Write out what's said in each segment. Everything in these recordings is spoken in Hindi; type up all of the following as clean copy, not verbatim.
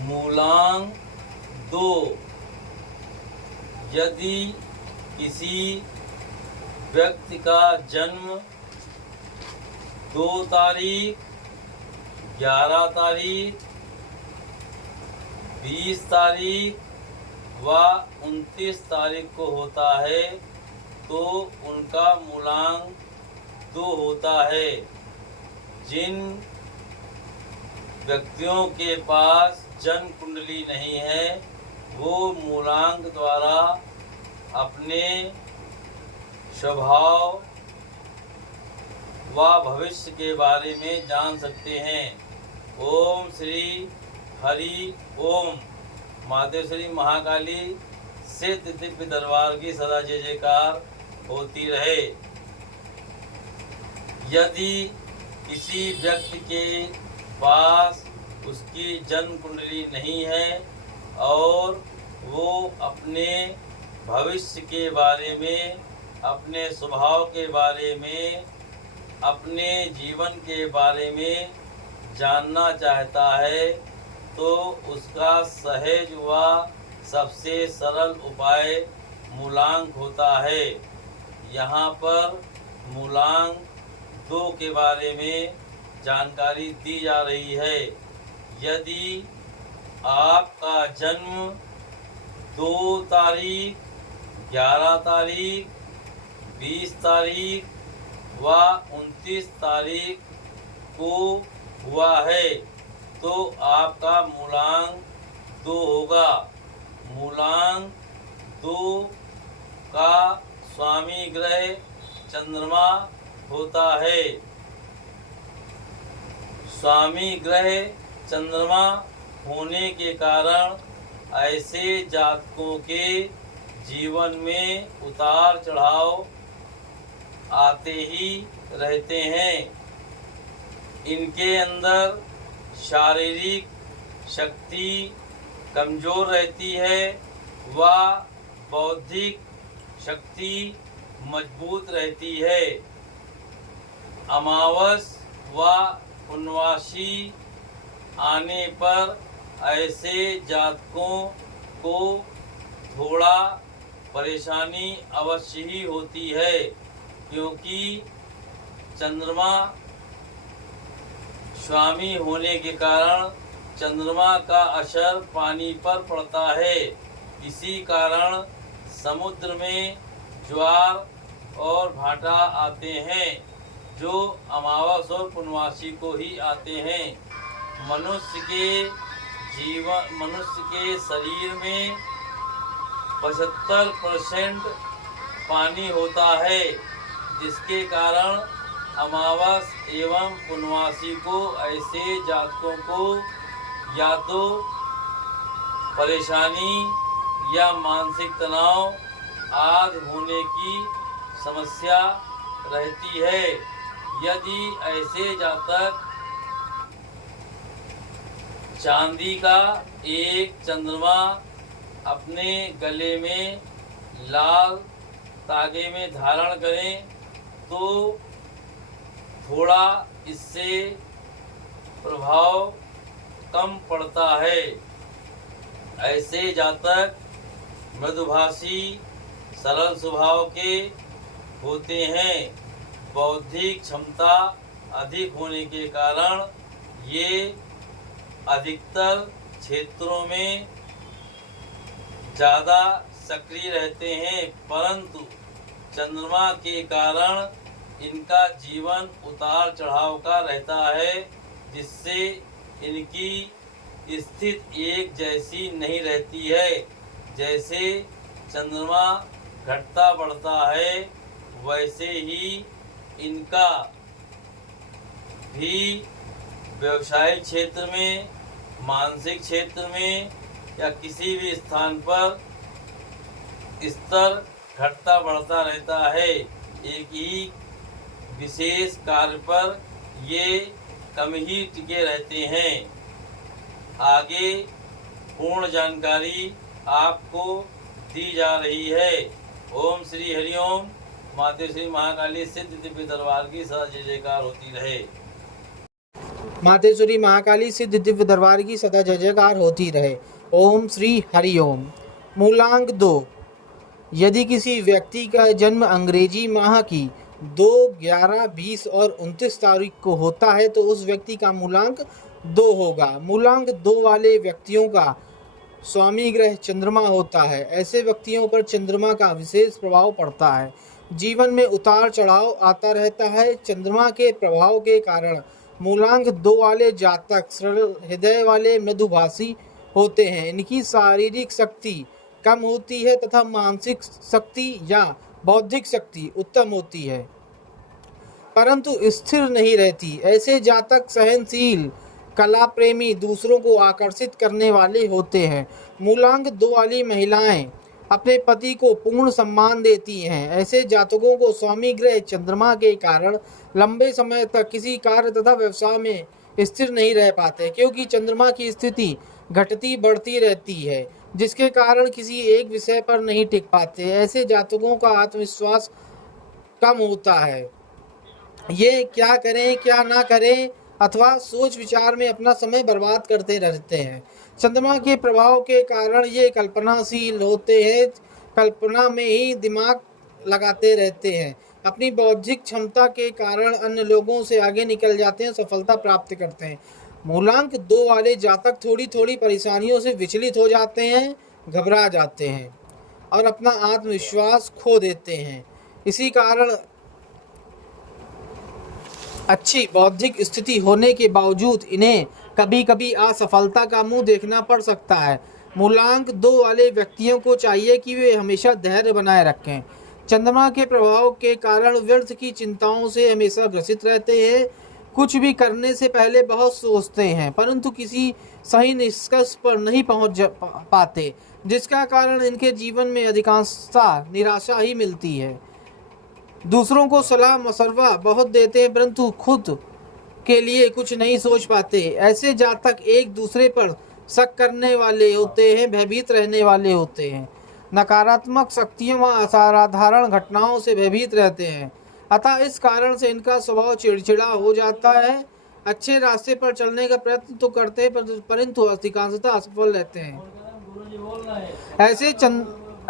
मूलांक 2 यदि किसी व्यक्ति का जन्म 2 तारीख, 11 तारीख, 20 तारीख व 29 तारीख को होता है तो उनका मूलांक 2 होता है। जिन व्यक्तियों के पास जन्म कुंडली नहीं है वो मूलांक द्वारा अपने स्वभाव व भविष्य के बारे में जान सकते हैं। ओम श्री हरि ओम। माता श्री महाकाली सिद्ध दिव्य दरबार की सदा जय जयकार होती रहे। यदि किसी व्यक्ति के पास उसकी जन्म कुंडली नहीं है और वो अपने भविष्य के बारे में, अपने स्वभाव के बारे में, अपने जीवन के बारे में जानना चाहता है तो उसका सहज व सबसे सरल उपाय मूलांक होता है। यहाँ पर मूलांक 2 के बारे में जानकारी दी जा रही है। यदि आपका जन्म 2 तारीख, 11 तारीख, 20 तारीख व 29 तारीख को हुआ है तो आपका मूलांक 2 होगा। मूलांक 2 का स्वामी ग्रह चंद्रमा होता है। स्वामी ग्रह चंद्रमा होने के कारण ऐसे जातकों के जीवन में उतार चढ़ाव आते ही रहते हैं। इनके अंदर शारीरिक शक्ति कमज़ोर रहती है व बौद्धिक शक्ति मजबूत रहती है। अमावस व पूर्णमासी आने पर ऐसे जातकों को थोड़ा परेशानी अवश्य ही होती है क्योंकि चंद्रमा स्वामी होने के कारण चंद्रमा का असर पानी पर पड़ता है। इसी कारण समुद्र में ज्वार और भाटा आते हैं जो अमावस और पूर्णमासी को ही आते हैं। मनुष्य के शरीर में 75% पानी होता है जिसके कारण अमावस एवं पूर्णमासी को ऐसे जातकों को या तो परेशानी या मानसिक तनाव आदि होने की समस्या रहती है। यदि ऐसे जातक चांदी का एक चंद्रमा अपने गले में लाल धागे में धारण करें तो थोड़ा इससे प्रभाव कम पड़ता है। ऐसे जातक मृदुभाषी सरल स्वभाव के होते हैं। बौद्धिक क्षमता अधिक होने के कारण ये अधिकतर क्षेत्रों में ज़्यादा सक्रिय रहते हैं, परंतु चंद्रमा के कारण इनका जीवन उतार चढ़ाव का रहता है जिससे इनकी स्थिति एक जैसी नहीं रहती है। जैसे चंद्रमा घटता बढ़ता है वैसे ही इनका भी व्यवसायिक क्षेत्र में, मानसिक क्षेत्र में या किसी भी स्थान पर स्तर घटता बढ़ता रहता है। एक ही विशेष कार्य पर ये कम ही टिके रहते हैं। आगे पूर्ण जानकारी आपको दी जा रही है। ओम श्री हरिओम। माता श्री महाकाली सिद्ध दिव्य दरबार की सदा जय जयकार होती रहे। मातेश्वरी महाकाली सिद्ध दिव्य दरबार की सदा जय जयकार होती रहे। ओम श्री हरि ओम। मूलांक 2। यदि किसी व्यक्ति का जन्म अंग्रेजी माह की 2, 11, 20 और 29 तारीख को होता है तो उस व्यक्ति का मूलांक 2 होगा। मूलांक 2 वाले व्यक्तियों का स्वामी ग्रह चंद्रमा होता है। ऐसे व्यक्तियों पर चंद्रमा का विशेष प्रभाव पड़ता है। जीवन में उतार चढ़ाव आता रहता है। चंद्रमा के प्रभाव के कारण मूलांक 2 वाले जातक सरल हृदय वाले मृदुभाषी होते हैं। इनकी शारीरिक शक्ति कम होती है तथा मानसिक शक्ति या बौद्धिक शक्ति उत्तम होती है, परंतु स्थिर नहीं रहती। ऐसे जातक सहनशील, कला प्रेमी, दूसरों को आकर्षित करने वाले होते हैं। मूलांक 2 वाली महिलाएं अपने पति को पूर्ण सम्मान देती हैं। ऐसे जातकों को स्वामी ग्रह चंद्रमा के कारण लंबे समय तक किसी कार्य तथा व्यवसाय में स्थिर नहीं रह पाते, क्योंकि चंद्रमा की स्थिति घटती बढ़ती रहती है, जिसके कारण किसी एक विषय पर नहीं टिक पाते। ऐसे जातकों का आत्मविश्वास कम होता है। ये क्या करें क्या ना करें अथवा सोच विचार में अपना समय बर्बाद करते रहते हैं। चंद्रमा के प्रभाव के कारण ये कल्पनाशील होते हैं, कल्पना में ही दिमाग लगाते रहते हैं। अपनी बौद्धिक क्षमता के कारण अन्य लोगों से आगे निकल जाते हैं, सफलता प्राप्त करते हैं। मूलांक 2 वाले जातक थोड़ी थोड़ी परेशानियों से विचलित हो जाते हैं, घबरा जाते हैं और अपना आत्मविश्वास खो देते हैं। इसी कारण अच्छी बौद्धिक स्थिति होने के बावजूद इन्हें कभी कभी असफलता का मुंह देखना पड़ सकता है। मूलांक 2 वाले व्यक्तियों को चाहिए कि वे हमेशा धैर्य बनाए रखें। चंद्रमा के प्रभाव के कारण व्यर्थ की चिंताओं से हमेशा ग्रसित रहते हैं। कुछ भी करने से पहले बहुत सोचते हैं, परंतु किसी सही निष्कर्ष पर नहीं पहुंच पाते, जिसका कारण इनके जीवन में अधिकांशतः निराशा ही मिलती है। दूसरों को सलाह मशवरा बहुत देते हैं, परंतु खुद के लिए कुछ नहीं सोच पाते। ऐसे जातक एक दूसरे पर शक करने वाले होते हैं, भयभीत रहने वाले होते हैं, नकारात्मक शक्तियों व असाधारण घटनाओं से भयभीत रहते हैं। अतः इस कारण से इनका स्वभाव चिड़चिड़ा हो जाता है। अच्छे रास्ते पर चलने का प्रयत्न तो करते हैं, परंतु अधिकांशतः असफल रहते हैं।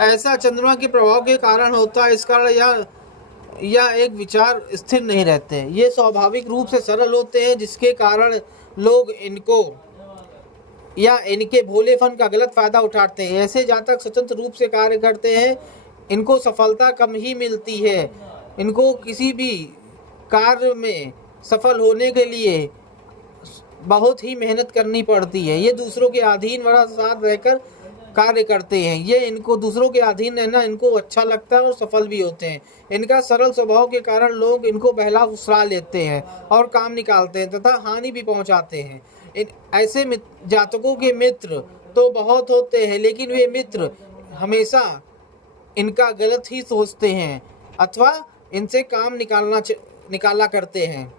ऐसा चंद्रमा के प्रभाव के कारण होता है। इस कारण या एक विचार स्थिर नहीं रहते हैं। ये स्वाभाविक रूप से सरल होते हैं, जिसके कारण लोग इनको या इनके भोलेपन का गलत फायदा उठाते हैं। ऐसे जातक स्वतंत्र रूप से कार्य करते हैं, इनको सफलता कम ही मिलती है। इनको किसी भी कार्य में सफल होने के लिए बहुत ही मेहनत करनी पड़ती है। ये दूसरों के अधीन व साथ रहकर कार्य करते हैं। ये इनको दूसरों के अधीन रहना इनको अच्छा लगता है और सफल भी होते हैं। इनका सरल स्वभाव के कारण लोग इनको बहला फुसला लेते हैं और काम निकालते हैं तथा हानि भी पहुंचाते हैं। ऐसे जातकों के मित्र तो बहुत होते हैं, लेकिन वे मित्र हमेशा इनका गलत ही सोचते हैं अथवा इनसे काम निकाला करते हैं।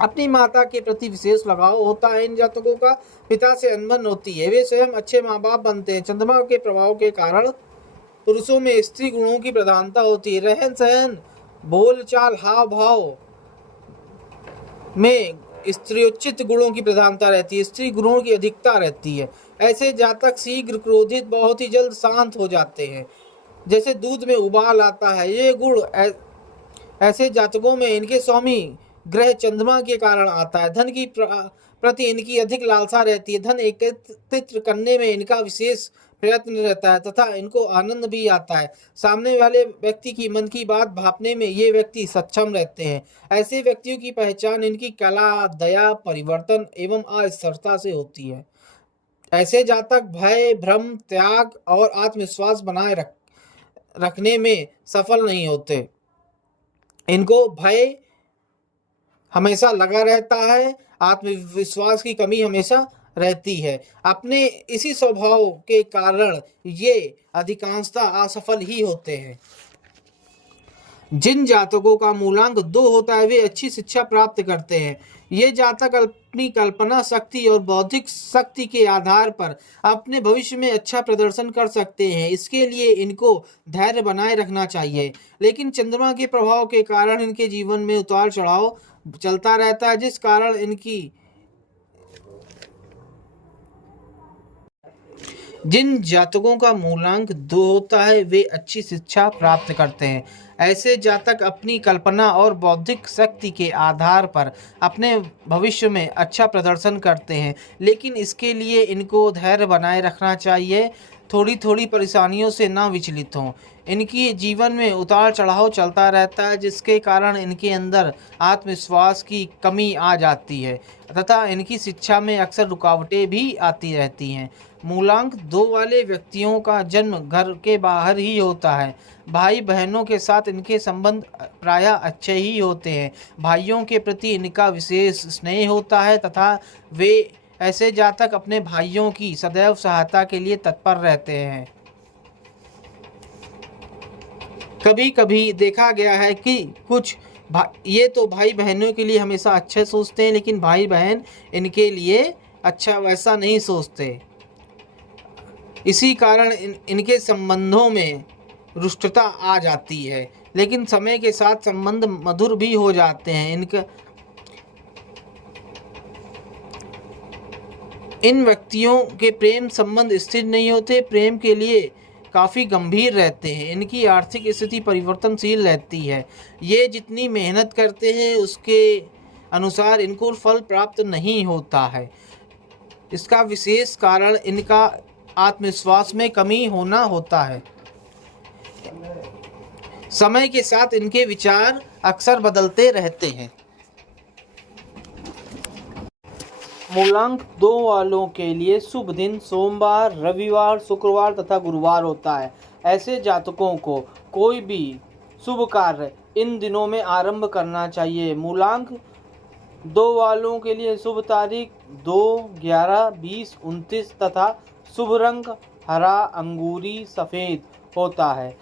अपनी माता के प्रति विशेष लगाव होता है इन जातकों का। पिता से अनबन होती है, वे स्वयं अच्छे माँ बाप बनते हैं। चंद्रमा के प्रभाव के कारण पुरुषों में स्त्री गुणों की प्रधानता होती है। रहन सहन, बोल चाल, हाव भाव में स्त्रीयोचित गुणों की प्रधानता रहती है, स्त्री गुणों की अधिकता रहती है। ऐसे जातक शीघ्र क्रोधित, बहुत ही जल्द शांत हो जाते हैं, जैसे दूध में उबाल आता है। ये गुण ऐसे जातकों में इनके स्वामी ग्रह चंद्रमा के कारण आता है। धन की प्रति इनकी अधिक लालसा रहती है। धन एकत्रित करने में इनका विशेष प्रयत्न रहता है तथा इनको आनंद भी आता है। सामने वाले व्यक्ति की मन की बात भांपने में ये व्यक्ति सक्षम रहते हैं। ऐसे व्यक्तियों की पहचान इनकी कला, दया, परिवर्तन एवं अस्थिरता से होती है। ऐसे जातक भय, भ्रम, त्याग और आत्मविश्वास बनाए रखने में सफल नहीं होते। इनको भय हमेशा लगा रहता है, आत्मविश्वास की कमी हमेशा रहती है। अपने इसी स्वभाव के कारण ये अधिकांशतः असफल ही होते हैं। जिन जातकों का मूलांक 2 होता है वे अच्छी शिक्षा प्राप्त करते हैं। ये जातक अपनी कल्पना शक्ति और बौद्धिक शक्ति के आधार पर अपने भविष्य में अच्छा प्रदर्शन कर सकते हैं। इसके लिए इनको धैर्य बनाए रखना चाहिए। लेकिन चंद्रमा के प्रभाव के कारण इनके जीवन में उतार चढ़ाव चलता रहता है, जिस कारण इनकी जिन जातकों का मूलांक 2 होता है वे अच्छी शिक्षा प्राप्त करते हैं। ऐसे जातक अपनी कल्पना और बौद्धिक शक्ति के आधार पर अपने भविष्य में अच्छा प्रदर्शन करते हैं, लेकिन इसके लिए इनको धैर्य बनाए रखना चाहिए, थोड़ी थोड़ी परेशानियों से ना विचलित हों। इनकी जीवन में उतार चढ़ाव चलता रहता है, जिसके कारण इनके अंदर आत्मविश्वास की कमी आ जाती है तथा इनकी शिक्षा में अक्सर रुकावटें भी आती रहती हैं। मूलांक 2 वाले व्यक्तियों का जन्म घर के बाहर ही होता है। भाई बहनों के साथ इनके संबंध प्रायः अच्छे ही होते हैं। भाइयों के प्रति इनका विशेष स्नेह होता है तथा वे ऐसे जातक अपने भाइयों की सदैव सहायता के लिए तत्पर रहते हैं। कभी कभी देखा गया है कि कुछ ये तो भाई बहनों के लिए हमेशा अच्छे सोचते हैं, लेकिन भाई बहन इनके लिए अच्छा वैसा नहीं सोचते। इसी कारण इनके संबंधों में रुष्टता आ जाती है, लेकिन समय के साथ संबंध मधुर भी हो जाते हैं। इन व्यक्तियों के प्रेम संबंध स्थिर नहीं होते, प्रेम के लिए काफ़ी गंभीर रहते हैं। इनकी आर्थिक स्थिति परिवर्तनशील रहती है। ये जितनी मेहनत करते हैं उसके अनुसार इनको फल प्राप्त नहीं होता है। इसका विशेष कारण इनका आत्मविश्वास में कमी होना होता है। समय के साथ इनके विचार अक्सर बदलते रहते हैं। मूलांक 2 वालों के लिए शुभ दिन सोमवार, रविवार, शुक्रवार तथा गुरुवार होता है। ऐसे जातकों को कोई भी शुभ कार्य इन दिनों में आरंभ करना चाहिए। मूलांक 2 वालों के लिए शुभ तारीख 2, 11, 20, 29 तथा शुभ रंग हरा, अंगूरी, सफ़ेद होता है।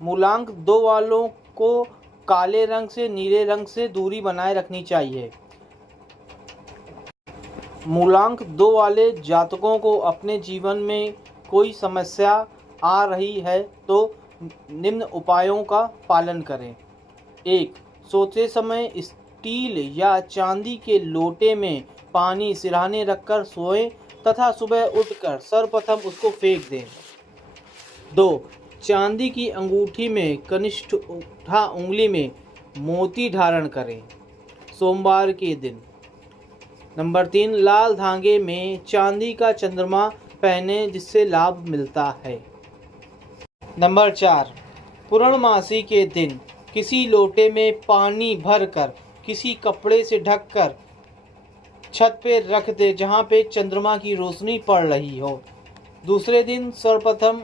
मूलांक 2 वालों को काले रंग से, नीले रंग से दूरी बनाए रखनी चाहिए। मूलांक 2 वाले जातकों को अपने जीवन में कोई समस्या आ रही है तो निम्न उपायों का पालन करें। 1. सोते समय स्टील या चांदी के लोटे में पानी सिरहाने रखकर सोएं तथा सुबह उठकर सर्वप्रथम उसको फेंक दें। 2. चांदी की अंगूठी में कनिष्ठ उंगली में मोती धारण करें सोमवार के दिन। नंबर 3. लाल धागे में चांदी का चंद्रमा पहने जिससे लाभ मिलता है। नंबर 4. पूर्णमासी के दिन किसी लोटे में पानी भरकर किसी कपड़े से ढककर छत पे रख दे जहाँ पे चंद्रमा की रोशनी पड़ रही हो। दूसरे दिन सर्वप्रथम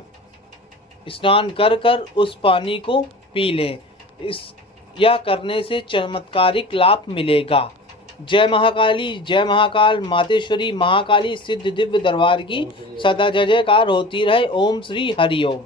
स्नान कर कर उस पानी को पी लें। यह करने से चमत्कारिक लाभ मिलेगा। जय महाकाली, जय महाकाल, मातेश्वरी महाकाली सिद्ध दिव्य दरबार की सदा जय जयकार होती रहे। ओम श्री हरिओम।